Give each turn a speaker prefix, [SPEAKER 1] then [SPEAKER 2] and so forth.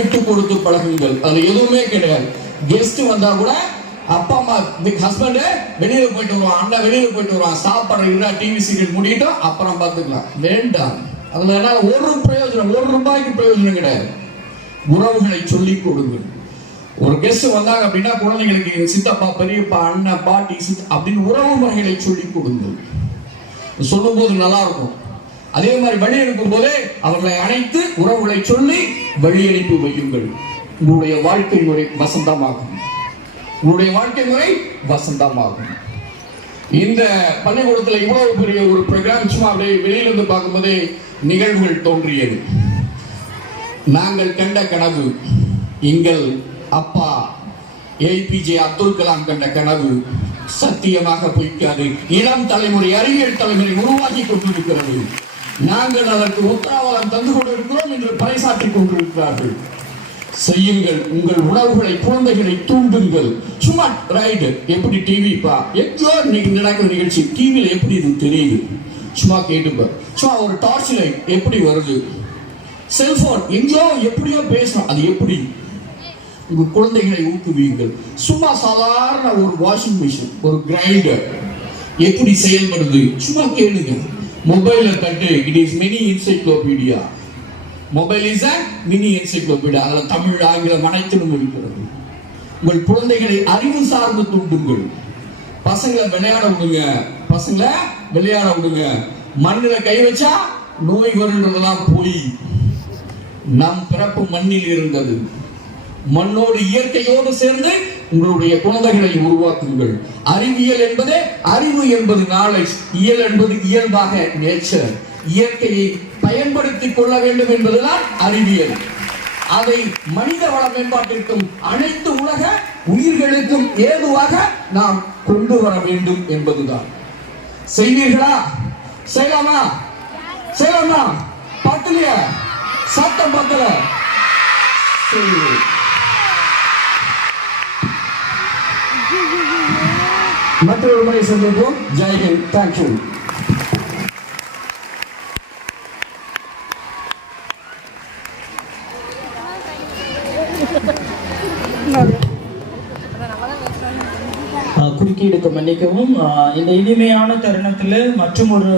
[SPEAKER 1] விட்டு கொடுத்து பழகுங்கள். அது எதுவுமே கிடையாது. கெஸ்ட் வந்தா கூட அப்பா அம்மா ஹஸ்பண்ட் வெளியில போயிட்டு வருவான் அண்ணா வெளியில போயிட்டு வருவான். சாப்பாடு இல்ல டிவி சீரியல் முடியட்டும் அப்புறம் பார்த்துக்கலாம். வேண்டாம். அதுல என்ன ஒரு பிரயோஜனம் ஒரு ரூபாய்க்கு பிரயோஜனம் கிடையாது. உறவுகளை சொல்லி கொடுங்கள். ஒரு கெஸ்ட் வந்தாங்க அப்படின்னா குழந்தைங்களுக்கு எங்க சித்தப்பா பெரியப்பா அண்ணன் பாட்டி சித்த அப்படின்னு உறவு முறைகளை சொல்லி கொடுங்கள். சொல்லும் போது நல்லா இருக்கும். அதே மாதிரி வழி அனுப்பும் போதே அவர்களை அழைத்து உறவுகளை சொல்லி வழி அனுப்பி வையுங்கள். உங்களுடைய வாழ்க்கை முறை வசந்தமாகும். உங்களுடைய வாழ்க்கை முறை வசந்தமாகும். இந்த பள்ளிக்கூடத்துல இவ்வளவு பெரிய ஒரு ப்ரோக்ராம் சும்மா அப்படியே வெளியிலிருந்து பார்க்கும்போதே நிகழ்வுகள் தோன்றியது. நாங்கள் கண்ட கனவு எங்கள் அப்பா ஏபிஜே அப்துல் கலாம் கண்ட கனவு சத்தியமாக பொய்க்காது. இளம் தலைமுறை அறிவியல் தலைமுறை உருவாக்கி கொண்டிருக்கிறது. நாங்கள் அதற்கு உத்தரவாதம் தந்து கொண்டிருக்கிறோம் என்று பறைசாற்றிக் கொண்டிருக்கிறார்கள். செய்யுங்கள் உங்கள் உணவுகளை குழந்தைகளை தூண்டுங்கள். சும்மா ரைடு எப்படி டிவி பா? எங்கேயோ இன்னைக்கு நடக்கிற நிகழ்ச்சி டிவியில் எப்படி இது தெரியுது? சும்மா கேட்டுப்ப சும்மா ஒரு டார்ச் லைட் எப்படி வருது? செல்போன் எங்கேயோ எப்படியோ பேசணும். அது எப்படி? உங்கள் குழந்தைகளை ஊக்குவியுங்கள் சும்மா சாதாரண ஒரு வாஷிங் மிஷின் ஒரு கிரைண்டர் எப்படி செயல்படுது? சும்மா கேளுங்க. மொபைல்ல தட்டு. It is mini encyclopedia mobile is a mini encyclopedia அதில் தமிழ் ஆங்கிலம் அனைத்திலும் இருக்கிறது. உங்கள் குழந்தைகளை அறிவு சார்ந்து தூண்டுங்கள். பசங்களை விளையாட விடுங்க. பசங்களை விளையாட விடுங்க. மண்ணில் கை வச்சா நோய் வருன்றதெல்லாம் போய். நம் பிறப்பு மண்ணில் இருந்தது. மண்ணோடு இயற்கையோடு சேர்ந்து உங்களுடைய குழந்தைகளை உருவாக்குங்கள். அறிவியல் என்பது அறிவு என்பது நாலேஜ் இயல் என்பது இயல்பாக நேச்சர் இயற்கையை பயன்படுத்திக் கொள்ள வேண்டும் என்பதுதான் அறிவியல். அதை மனித வள மேம்பாட்டிற்கும் அனைத்து உலக உயிர்களுக்கும் ஏதுவாக நாம் கொண்டு வர வேண்டும் என்பதுதான். செய்வீர்களா? செய்யலாமா? செய்யலாமா? பத்தலையா சத்தம் பத்தல செய்வீர்கள் மற்றொரு முறை சந்திப்போம். ஜெய்ஹிந்த் தேங்க்யூ
[SPEAKER 2] குறுக்கீடுக்கு மன்னிக்கவும். இந்த இனிமையான தருணத்தில் மற்றும் ஒரு